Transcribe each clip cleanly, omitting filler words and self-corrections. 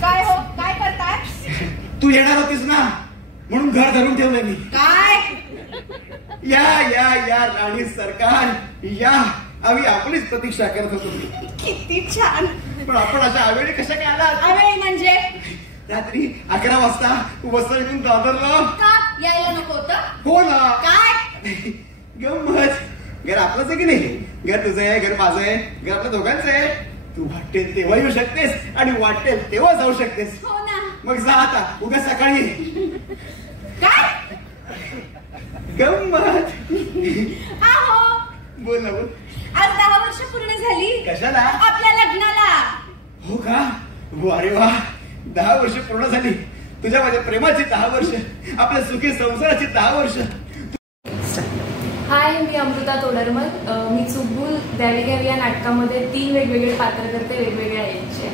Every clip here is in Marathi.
काय हो, काय करताय? तू येणार होतीस ना म्हणून घर धरून ठेवलंय मी. काय? या या या राणी सरकार या, आम्ही आपलीच प्रतीक्षा करत होतो. किती छान. पण आपण अशा आवेळी कशा काय आलात? आवेळी म्हणजे रात्री 11 वाजता वसईतून दादरला का यायला नको होतं? हो ना. काय गंमत. घर आपलंच आहे की नाही? घर तुझं आहे, घर माझं आहे, घर आपल्या दोघांचं आहे. तू वाटेल तेव्हा येऊ शकतेस आणि वाटेल तेव्हा जाऊ शकतेस. हो ना. मग जा आता, उद्या सकाळी. काय गंमत. आहो, बोल ना बोल. आज 10 वर्ष पूर्ण झाली. कशाला? आपल्या लग्नाला. हो का? अरे वा, 10 वर्ष पूर्ण झाली. तुझ्या माझ्या प्रेमाची 10 वर्ष, आपल्या सुखी संसाराची 10 वर्ष. हाय, मी अमृता तोडरमल. मी चूकभूल द्यावी घ्यावी या नाटकामध्ये 3 वेगवेगळे पात्र करते, वेगवेगळ्या एजचे.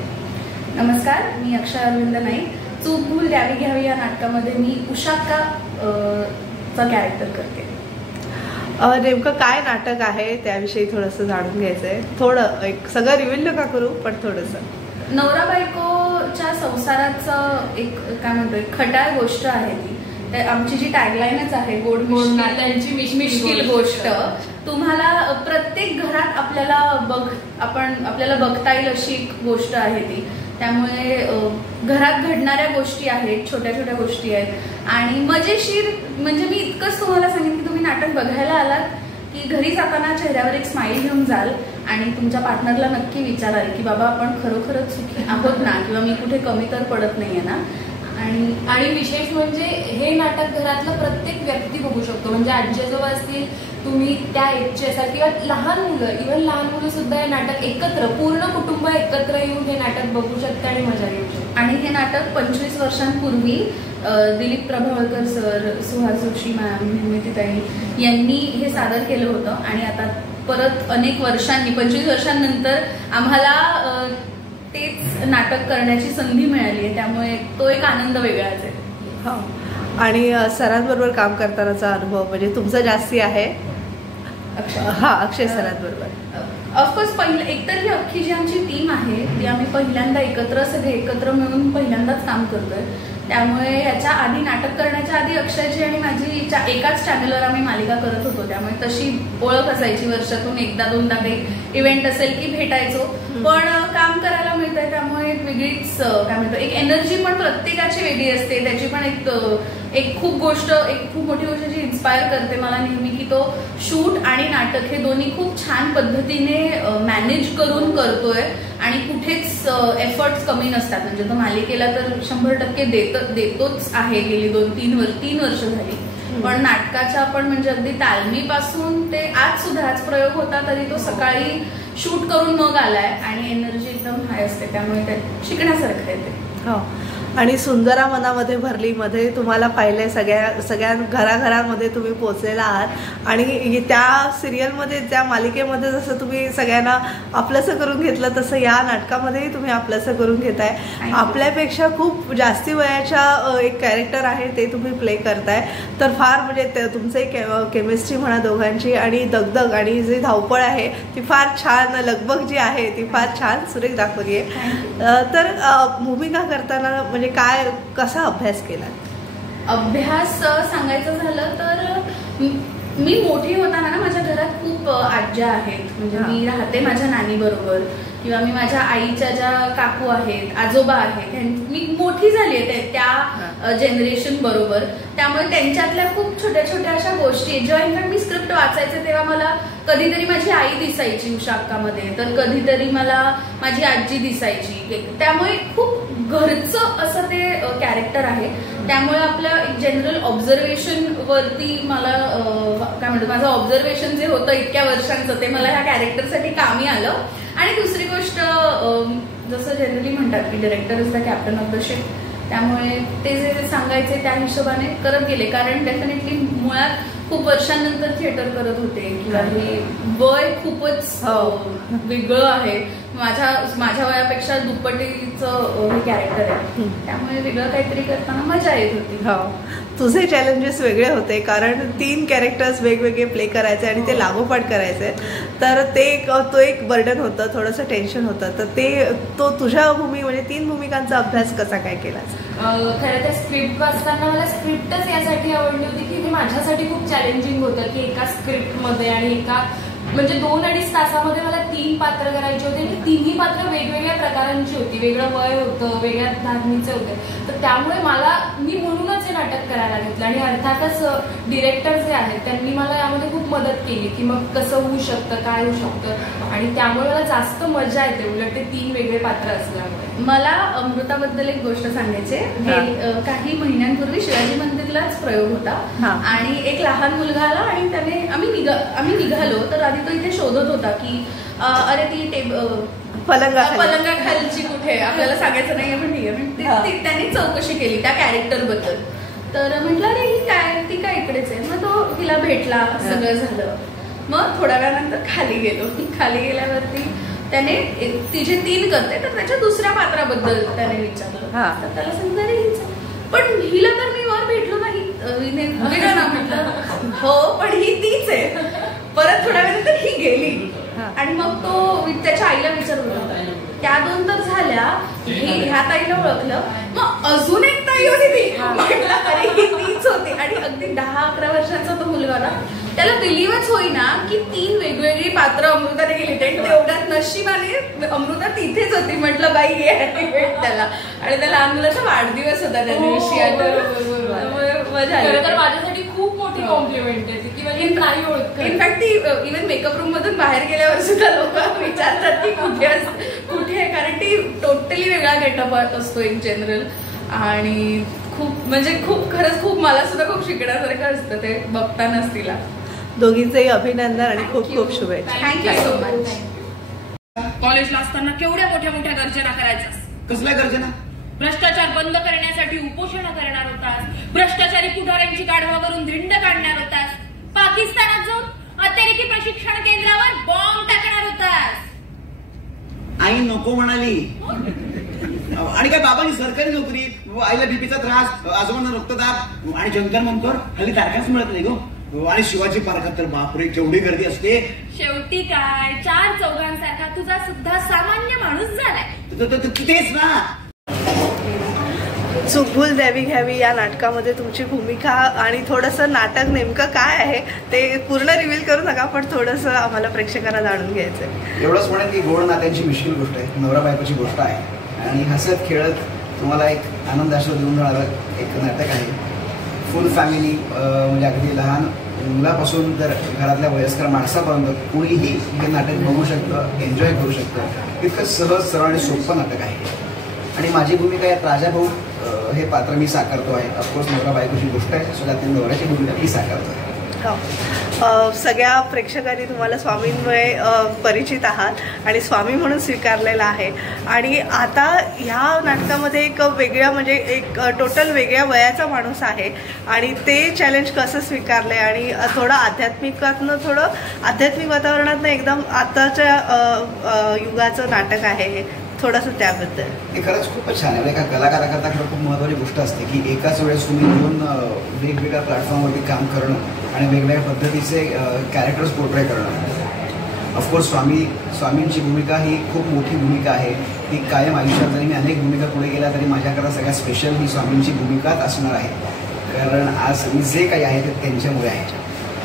नमस्कार, मी अक्षय अरविंद नाईक. चूकभूल द्यावी घ्यावी या नाटकामध्ये मी उषाक्का चा कॅरेक्टर करते. नेमकं काय नाटक आहे त्याविषयी थोडंसं जाणून घ्यायचंय. थोडं एक सगळं रिव्हील नका करू, पण थोडंसं. नवरा बायकोच्या संसाराचं एक काय म्हणतो, एक खटाळ गोष्ट आहे ती. आमची जी टॅगलाईनच आहे, गोड त्यांची मिश्किल गोष्ट. तुम्हाला प्रत्येक घरात आपल्याला बघता येईल अशी एक गोष्ट आहे ती. त्यामुळे घरात घडणाऱ्या गोष्टी आहेत, छोट्या छोट्या गोष्टी आहेत आणि मजेशीर. म्हणजे मी इतकंच तुम्हाला सांगेन की तुम्ही नाटक बघायला आलात की घरी जाताना चेहऱ्यावर एक स्माईल घेऊन जाल आणि तुमच्या पार्टनरला नक्की विचाराल की बाबा आपण खरोखरच सुखी आहोत ना, किंवा मी कुठे कमी तर पडत नाहीये ना. आणि विशेष म्हणजे हे नाटक घरातला प्रत्येक व्यक्ती बघू शकतो. म्हणजे आजी आजोबा असतील, तुम्ही त्या एजचे असाल किंवा लहान मुलं, इव्हन लहान मुलं सुद्धा हे नाटक एकत्र, पूर्ण कुटुंब एकत्र येऊन हे नाटक बघू शकते आणि मजा घेऊ शकते. आणि हे नाटक 25 वर्षांपूर्वी दिलीप प्रभावळकर सर, सुहास जोशी मॅम, निर्मितीताई यांनी हे सादर केलं होतं आणि आता परत अनेक वर्षांनी, 25 वर्षांनंतर आम्हाला तेच नाटक करण्याची संधी मिळाली आहे. त्यामुळे तो एक आनंद वेगळाच आहे. हो, आणि सरांबरोबर काम करतानाचा अनुभव म्हणजे तुमचा जास्ती आहे. अक्षय सरांबरोबर ऑफकोर्स एकतर ही अख्खी जी आमची टीम आहे ती आम्ही पहिल्यांदा सगळे एकत्र मिळून पहिल्यांदाच काम करतोय. त्यामुळे ह्याच्या आधी, नाटक करण्याच्या आधी अक्षयची आणि माझी एकाच चॅनलवर आम्ही मालिका करत होतो. त्यामुळे तशी ओळख असायची. वर्षातून एकदा दोनदा काही इव्हेंट असेल की भेटायचो. पण काम करायला मिळतंय त्यामुळे एक वेगळीच काय म्हणतो, एक एनर्जी पण प्रत्येकाची वेगळी असते. त्याची पण एक खूप मोठी गोष्ट जी इन्स्पायर करते मला नेहमी, की तो शूट आणि नाटक हे दोन्ही खूप छान पद्धतीने मॅनेज करून करतोय आणि कुठेच एफर्ट्स कमी नसतात. म्हणजे तो मालिकेला तर 100% देतोच आहे. गेली 3 वर्ष झाली. पण नाटकाच्या आपण म्हणजे अगदी तालमीपासून ते आज सुद्धा, आज प्रयोग होता तरी तो सकाळी शूट करून मग आलाय आणि एनर्जी एकदम हाय असते. त्यामुळे ते शिकण्यासारखं आहे ते. हो, आणि सुंदरा मनामध्ये भरली मध्ये तुम्हाला पाहिले, सगळ्या घराघरामध्ये तुम्ही पोचलेला आहात आणि त्या सिरियलमध्ये, त्या मालिकेमध्ये जसं तुम्ही सगळ्यांना आपलंसं करून घेतलं तसं या नाटकामध्येही तुम्ही आपलंसं करून घेताय. आपल्यापेक्षा खूप जास्ती वयाच्या एक कॅरेक्टर आहे ते तुम्ही प्ले करताय. तर फार म्हणजे तुमचे केमिस्ट्री म्हणा दोघांची, आणि दगदग आणि जी धावपळ आहे ती फार छान, लगबग जी आहे ती फार छान सुरेख दाखवली आहे. तर भूमिका करताना म्हणजे काय, कसा अभ्यास केला? अभ्यास सांगायचं झालं तर मी मोठी होताना ना, माझ्या घरात खूप आज्या आहेत. म्हणजे मी राहते माझ्या नानी बरोबर, किंवा मी माझ्या आईच्या ज्या काकू आहेत, आजोबा आहेत, मी मोठी झाली आहे त्या जनरेशन बरोबर. त्यामुळे त्यांच्यातल्या खूप छोट्या छोट्या अशा गोष्टी, जेव्हा इव्हन मी स्क्रिप्ट वाचायचे तेव्हा मला कधीतरी माझी आई दिसायची उषाक्कामध्ये, तर कधीतरी मला माझी आजी दिसायची. त्यामुळे खूप घरचं असं ते कॅरेक्टर आहे. त्यामुळे आपल्या एक जनरल ऑब्झर्वेशन वरती मला काय म्हणतो, माझं ऑब्झर्वेशन जे होतं इतक्या वर्षांचं ते मला ह्या कॅरेक्टरसाठी कामी आलं. आणि दुसरी गोष्ट, जसं जनरली म्हणतात की director is the captain of the ship, त्यामुळे ते जे सांगायचे त्या हिशोबाने करत गेले. कारण डेफिनेटली मुळात खूप वर्षांनंतर थिएटर करत होते किंवा हे वय खूपच वेगळं आहे. माझ्या वयापेक्षा दुप्पटीचं हे कॅरेक्टर आहे, त्यामुळे वेगळं काहीतरी करताना मजा येत होती. हो, तुझे चॅलेंजेस वेगळे होते कारण 3 कॅरेक्टर्स वेगवेगळे प्ले करायचे आणि ते लागोपाठ करायचे, तर तो एक बर्डन होतं, थोडंसं टेन्शन होतं. तर तो तुझ्या म्हणजे 3 भूमिकांचा अभ्यास कसा काय केलास? खरं तर स्क्रिप्ट वाचताना मला स्क्रिप्टच यासाठी आवडली होती की हे माझ्यासाठी खूप चॅलेंजिंग होतं की एका स्क्रिप्टमध्ये आणि एका म्हणजे 2-2.5 तासामध्ये मला 3 पात्र करायची होती आणि 3ही पात्र वेगवेगळ्या प्रकारांची होती, वेगळं वय होतं, वेगळ्या धारणीचे होते. तर त्यामुळे मी म्हणूनच हे नाटक करायला घेतलं आणि अर्थातच डिरेक्टर जे आहेत त्यांनी मला यामध्ये खूप मदत केली की मग कसं होऊ शकतं, काय होऊ शकतं, आणि त्यामुळे मला जास्त मजा येते उलट ते 3 वेगळे पात्र असल्यामुळे. मला अमृताबद्दल एक गोष्ट सांगायची. काही महिन्यांपूर्वी शिवाजी मंदिरलाच प्रयोग होता आणि एक लहान मुलगा आला आणि त्याने आम्ही निघालो तर आधी तो इथे शोधत होता की अरे ती पलंगाखालची कुठे, आपल्याला सांगायचं नाही पण ठीक आहे. त्यांनी चौकशी केली त्या कॅरेक्टर बद्दल, तर म्हटलं अरे ही काय, ती काय इकडेच आहे. मग तो तिला भेटला, सगळं झालं. मग थोड्या वेळानंतर खाली गेल्यावरती त्याने तिचे 3 करते तर त्याच्या दुसऱ्या पात्राबद्दल त्याने विचारलं. तर त्याला सांगितलं अरे हीच, पण हिला तर मी वर भेटलो नाही. म्हटलं हो पण ही तीच आहे. परत थोड्या वेळानंतर ही गेली आणि मग तो त्याच्या आईला विचारत होता, त्या 2 तर झाल्या, ह्या ताईला ओळखलं, मग अजून एक ताई होती ती. म्हटलं अरे ही तीच होती. आणि अगदी 10-11 वर्षाचा तो मुलगा ना, त्याला बिलीवच होईना की 3 वेगवेगळी पात्र अमृताने केली. तेवढ्यात नशिबाने अमृता तिथेच होती. म्हटलं बाई ये त्याला, आणि त्या लहान मुलाचा वाढदिवस होता त्या दिवशी. तर माझ्यासाठी खूप मोठी कॉम्प्लिमेंट आहे की म्हणजे नाही ओळखत. इनफॅक्ट ती इव्हन मेकअप रूम मधून बाहेर गेल्यावर सुद्धा लोक विचारतात की कुठे आहे, कारण ती टोटली वेगळा गेटअप असतो इन जनरल. आणि खरंच खूप मला सुद्धा खूप शिकण्यासारखं असतं ते बघतानाच तिला. दोघींचेही अभिनंदन आणि खूप खूप शुभेच्छा. Thank you so much. कॉलेजला असताना केवढ्या मोठ्या मोठ्या गर्जना करायच्या. कसल्या गर्जना? भ्रष्टाचार बंद करण्यासाठी उपोषण करणार होतास, भ्रष्टाचारी पुढाऱ्यांची गाढवावरून धिंड काढणार होतास, पाकिस्तानात जाऊन अतिरेकी प्रशिक्षण केंद्रावर बॉम्ब टाकणार होतास. आई नको म्हणाली. आणि काय बाबांनी सरकारी नोकरी, आईला बीपीचा त्रास, आजोबांना रक्तदाब आणि जंतर मंतर, हल्ली तारखाच मिळत नाही गो. आणि शिवाजी पार्कात तर बापरे केवढी गर्दी असते. शेवटी काय 4 चौघांसारखा तुझा सुद्धा सामान्य माणूस झालाय. तेच ना. चूकभूल द्यावी घ्यावी या नाटकामध्ये तुमची भूमिका आणि थोडंसं नाटक नेमकं काय आहे ते पूर्ण रिव्हील करू नका, पण थोडंसं आम्हाला प्रेक्षकांना जाणून घ्यायचंय. एवढंच म्हणेन की गोड नात्यांची मिश्किल गोष्ट आहे, नवरा बायकोची गोष्ट आहे आणि हसत खेळत तुम्हाला एक आनंद आश्वास देऊन जाणारं एक नाटक आहे. फुल फॅमिली, म्हणजे अगदी लहान मुलापासून तर घरातल्या वयस्कर माणसापर्यंत कुणीही हे नाटक बघू शकतं, एन्जॉय करू शकतं. इतकं सहज सरळ आणि सोपं नाटक आहे. आणि माझी भूमिका यात राजाभाऊ हे पात्र मी साकारतो आहे. ऑफकोर्स नवरा बायकोची गोष्ट आहे, सुद्धा ती नवऱ्याची भूमिका मी साकारतो आहे. सगळ्या प्रेक्षकांनी तुम्हाला स्वामींमुळे परिचित आहात आणि स्वामी म्हणून स्वीकारलेला आहे. आणि आता ह्या नाटकामध्ये एक वेगळ्या म्हणजे एक टोटल वेगळ्या वयाचा माणूस आहे आणि ते चॅलेंज कसं स्वीकारलं आहे आणि थोडं आध्यात्मिक वातावरणातनं एकदम आताच्या युगाचं नाटक आहे हे. थोडंसं त्याबद्दल. हे खरंच खूपच छान आहे. एका कलाकाराकरता खरं खूप महत्त्वाची गोष्ट असते की एकाच वेळेस तुम्ही 2 वेगवेगळ्या प्लॅटफॉर्मवरती काम करणं आणि वेगवेगळ्या पद्धतीचे कॅरेक्टर्स पोर्ट्रे करणं. ऑफकोर्स स्वामींची भूमिका ही खूप मोठी भूमिका आहे. ती कायम आयुष्यात जरी मी अनेक भूमिका पुढे गेल्या तरी माझ्याकरता सगळ्यात स्पेशल ही स्वामींची भूमिकाच असणार आहे, कारण आज मी जे काही आहे ते त्यांच्यामुळे आहे.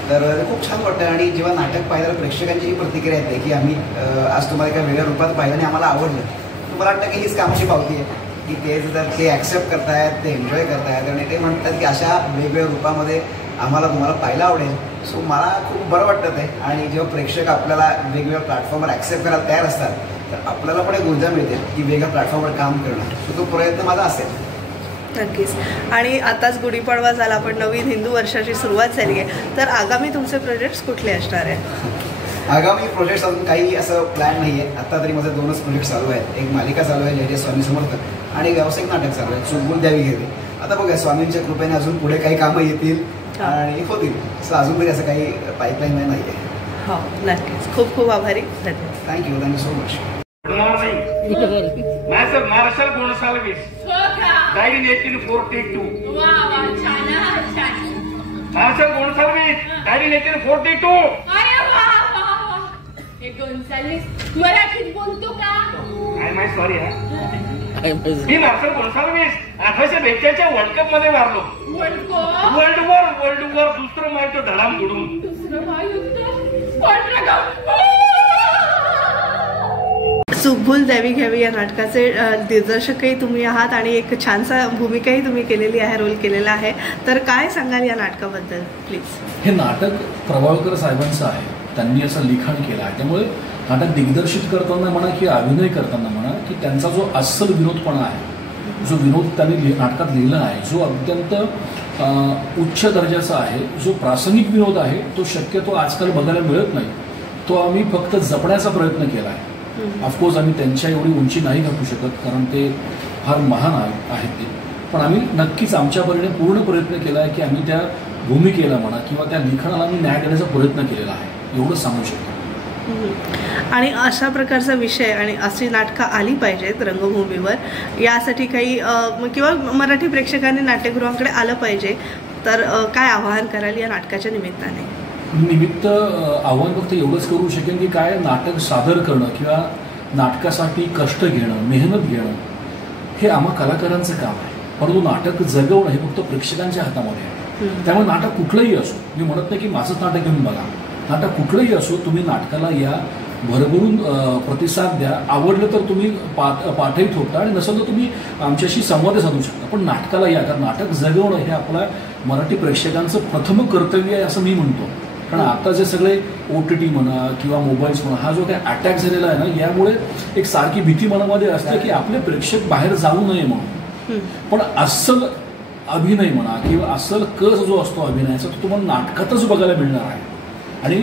तर खूप छान वाटतं. आणि जेव्हा नाटक पाहिलं प्रेक्षकांची ही प्रतिक्रिया येते की आम्ही आज तुम्हाला एका वेगळ्या रूपात पाहिलं आणि आम्हाला आवडलं. मला वाटतं की हीच कामाची पावती आहे की ते ॲक्सेप्ट करतायत, ते एन्जॉय करतायत आणि ते म्हणतात की अशा वेगवेगळ्या रूपामध्ये आम्हाला तुम्हाला पाहायला आवडेल. सो मला खूप बरं वाटतं ते. आणि जेव्हा प्रेक्षक आपल्याला वेगवेगळ्या प्लॅटफॉर्मवर ॲक्सेप्ट करायला तयार असतात तर आपल्याला पण एक ऊर्जा मिळते की वेगळ्या प्लॅटफॉर्मवर काम करणं. सो तो प्रयत्न माझा असेल. नक्कीच. आणि आताच गुढीपाडवा झाला, पण नवीन हिंदू वर्षाची सुरुवात झाली आहे, तर आगामी तुमचे प्रोजेक्ट्स कुठले असणार आहेत? आगामी प्रोजेक्ट्स अजून काही असं प्लॅन नाही आहे. आत्ता तरी माझे 2च प्रोजेक्ट चालू आहेत. एक मालिका चालू आहे जय जय स्वामी समर्थ आणि व्यावसायिक नाटक चालू आहे चूकभूल द्यावी घेते. आता बघा स्वामींच्या कृपेने अजून पुढे काही कामं येतील आणि होतील. सो अजून तरी असं काही पाईपलाईन नाही आहे. हो, नक्कीच. खूप खूप आभारी. धन्यवाद. Thank you so much. Myself Marshall Gonsalves, हो का? died in 1842. वा वा छान छान. Marshall Gonsalves, died in 1842. अरे वा वा वा. हे गोन्साल्विस मराठीत बोलतो का? I'm sorry मी मार्शल गोन्साल्विस 1842च्या वर्ल्ड कप मध्ये मारलो. वर्ल्ड वॉर दुसरं माहिती धडाम बुडून. दुसरं महायुद्ध. चूकभूल द्यावी घ्यावी या नाटकाचे दिग्दर्शकही तुम्ही आहात आणि एक छानसा भूमिकाही तुम्ही केलेली आहे, रोल केलेला आहे. तर काय सांगाल या नाटकाबद्दल प्लीज? हे नाटक प्रभावळकर साहेबांचं आहे. त्यांनी असं लिखाण केलं आहे. त्यामुळे नाटक दिग्दर्शित करताना म्हणा की अभिनय करताना म्हणा की त्यांचा जो अस्सल विनोदपणा आहे, जो विनोद त्यांनी नाटकात लिहिला आहे, जो अत्यंत उच्च दर्जाचा आहे, जो प्रासंगिक विनोद आहे, तो शक्यतो आजकाल बघायला मिळत नाही. तो आम्ही फक्त जपण्याचा प्रयत्न केला आहे. ऑफकोर्स आम्ही त्यांच्या एवढी उंची नाही गाठू शकत, कारण ते फार महान आहेत ते. पण आम्ही नक्कीच आमच्या परीने पूर्ण प्रयत्न केला आहे की आम्ही त्या भूमिकेला म्हणा किंवा त्या लिखाणाला आम्ही न्याय देण्याचा प्रयत्न केलेला आहे, एवढं सांगू शकतो. आणि अशा प्रकारचा विषय आणि अशी नाटकं आली पाहिजेत रंगभूमीवर, यासाठी काही किंवा मराठी प्रेक्षकांनी नाट्यगृहांकडे आलं पाहिजे. तर काय आवाहन कराल या नाटकाच्या निमित्ताने? आव्हान फक्त एवढंच करू शकेन की काय नाटक सादर करणं किंवा नाटकासाठी कष्ट घेणं, मेहनत घेणं हे आम्हा कलाकारांचं काम आहे. परंतु नाटक जगवणं हे फक्त प्रेक्षकांच्या हातामध्ये आहे. त्यामुळे नाटक कुठलंही असो, मी म्हणत नाही की माझंच नाटक घेऊन बघा, नाटक कुठलंही असो, तुम्ही नाटकाला या, भरभरून प्रतिसाद द्या. आवडलं तर तुम्ही पाठही ठोकता आणि नसेल तर तुम्ही आमच्याशी संवाद साधू शकता. पण नाटकाला या, कारण नाटक जगवणं हे आपल्या मराठी प्रेक्षकांचं प्रथम कर्तव्य आहे असं मी म्हणतो. कारण आता जे सगळे OTT म्हणा किंवा मोबाईल्स म्हणा, हा जो काही अटॅक झालेला आहे ना, यामुळे एक सारखी भीती मनामध्ये असते की आपले प्रेक्षक बाहेर जाऊ नये म्हणून. पण अस्सल अभिनय म्हणा किंवा अस्सल कस जो असतो अभिनयाचा, तो तुम्हाला नाटकातच बघायला मिळणार आहे. आणि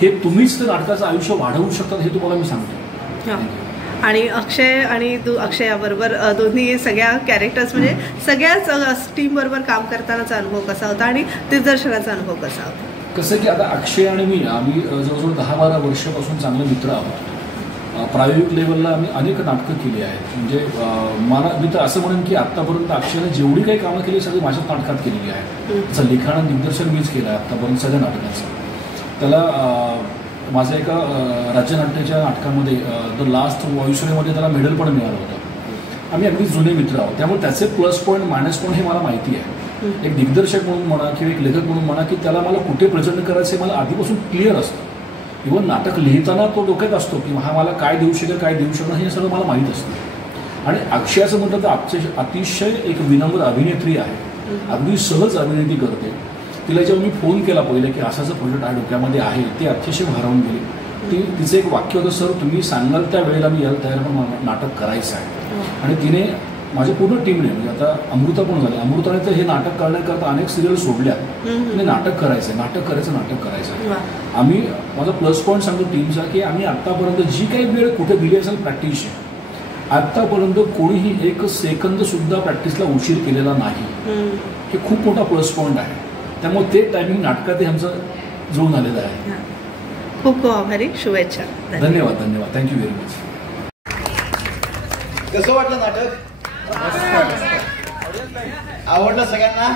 हे तुम्हीच ते नाटकाचं आयुष्य वाढवू शकतात हे तुम्हाला मी सांगतो. आणि अक्षय आणि अक्षयाबरोबर दोन्ही सगळ्या कॅरेक्टर्स म्हणजे सगळ्याच टीम बरोबर काम करतानाचा अनुभव कसा होता आणि दिग्दर्शनाचा अनुभव कसा होता? कसं की आता अक्षय आणि मी आम्ही जवळजवळ 10-12 वर्षापासून चांगले मित्र आहोत. प्रायोगिक लेवलला आम्ही अनेक नाटकं केली आहेत. म्हणजे मी तर असं म्हणेन की आत्तापर्यंत अक्षयने जेवढी काही कामं केली सगळी माझ्याच नाटकात केलेली आहे. त्याचं लिखाण दिग्दर्शन मीच केलं आहे आत्तापर्यंत सगळ्या नाटकाचं. त्याला माझ्या एका राज्यनाट्याच्या नाटकामध्ये द लास्ट व्हॉइसमध्ये त्याला मेडल पण मिळालं होतं. आम्ही अगदी जुने मित्र आहोत. त्यामुळे त्याचे प्लस पॉईंट मायनस पॉईंट हे मला माहिती आहे. एक दिग्दर्शक म्हणून म्हणा किंवा एक लेखक म्हणून म्हणा की त्याला मला कुठे प्रेझेंट करायचं हे मला आधीपासून क्लिअर असतं. इव्हन नाटक लिहिताना तो डोक्यात असतो की हा मला काय देऊ शकेल, काय देऊ शकणार, हे सगळं मला माहीत असतं. आणि अक्षयाचं म्हटलं तर अतिशय एक विनम्र अभिनेत्री आहे. अगदी सहज अभिनेत्री करते. तिला जेव्हा मी फोन केला पहिले की असाचं प्रोजेक्ट आहे डोक्यामध्ये आहे, ते अतिशय भारावून गेले. तिचं एक वाक्य होतं, सर तुम्ही सांगाल त्या वेळेला मी यायला तयार, पण नाटक करायचं आहे. आणि तिने माझ्या पूर्ण टीमने, म्हणजे आता अमृता पण झाली, अमृताने तर हे नाटक करण्याकरता अनेक सिरियल सोडल्या. तिने नाटक करायचं. आम्ही माझा प्लस पॉईंट सांगतो टीमचा की आम्ही आत्तापर्यंत जी काही वेळ कुठे दिली असेल प्रॅक्टिसची, आत्तापर्यंत कोणीही 1 सेकंद सुद्धा प्रॅक्टिसला उशीर केलेला नाही. हे खूप मोठा प्लस पॉईंट आहे. त्यामुळे ते टायमिंग नाटकात आमचं जुळून आलेलं आहे. खूप खूप आभारी. शुभेच्छा. धन्यवाद. Thank you very much. कसं वाटलं नाटक? आवडलं सगळ्यांना?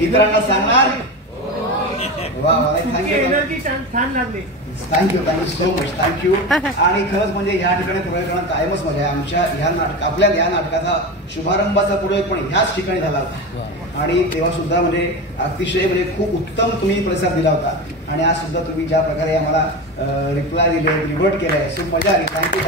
इतरांना सांगणार? वा, थँक्यू सो मच. थँक्यू. आणि खरंच म्हणजे ह्या ठिकाणी पुढे कायमच मजा आहे. आमच्या आपल्या ह्या नाटकाचा शुभारंभाचा पुढे पण ह्याच ठिकाणी झाला होता. आणि तेव्हा सुद्धा म्हणजे अतिशय म्हणजे खूप उत्तम तुम्ही प्रतिसाद दिला होता. आणि आज सुद्धा तुम्ही ज्या प्रकारे आम्हाला रिप्लाय दिले, रिव्हर्ट केलंय, खूप मजा आली. थँक्यू.